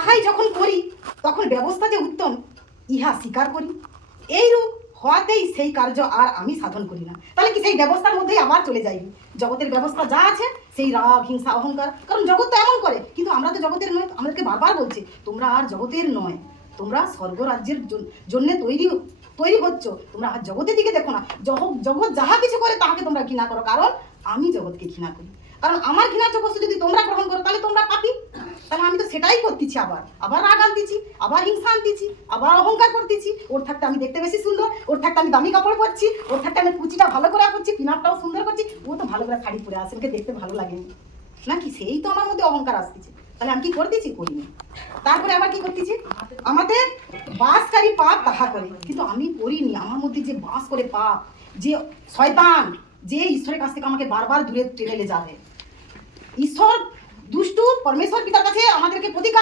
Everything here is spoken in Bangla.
তাহাই যখন করি তখন ব্যবস্থা যে উত্তম ইহা স্বীকার করি। এইরূপ হওয়াতেই সেই কার্য আর আমি সাধন করি না। তাহলে কি সেই ব্যবস্থার মধ্যেই আবার চলে যাই? জগতের ব্যবস্থা যা আছে সেই রাগ, হিংসা, অহংকার, কারণ জগৎ তো এমন করে। কিন্তু আমরা তো জগতের নয়। আমাদেরকে বারবার বলছে তোমরা আর জগতের নয়, তোমরা স্বর্গরাজ্যের জন্য তৈরি হচ্ছ। তোমরা আর জগতের দিকে দেখো না। জগৎ যাহা কিছু করে তাহাকে তোমরা ঘৃণা করো, কারণ আমি জগৎকে ঘৃণা করি। কারণ আমার ঘৃণার্য বস্তু যদি তোমরা গ্রহণ করো তাহলে তোমরা পাপী। তাহলে আমি তো সেটাই করতেছি, আবার রাগ আনতেছি, আবার হিংসা আনতেছি, আবার অহংকার করতেছি। ওর থাকতে আমি দেখতে বেশি সুন্দর, ওর থাকতে আমি দামি কাপড় পরছি, ওর থাকতে আমি কুচিটা ভালো করে পরছি, পিনাপটাও সুন্দর করছি, ও তো ভালো করে শাড়ি পরে আসে, ওকে দেখতে ভালো লাগে নাকি? সেই তো আমার মধ্যে অহংকার আসতেছে। তাহলে আমি কি করতেছি? করিনি। তারপরে আবার কি করতেছি? আমাদের বাসকারী পাপ তাহা করে, কিন্তু আমি করিনি। আমার মধ্যে যে বাস করে পাপ, যে শয়তান, যে ঈশ্বরের কাছ থেকে আমাকে বারবার দূরে টেনে যাবে। ঈশ্বর দুষ্টু, পরমেশ্বর পিতার কাছে আমাদেরকে প্রতিকার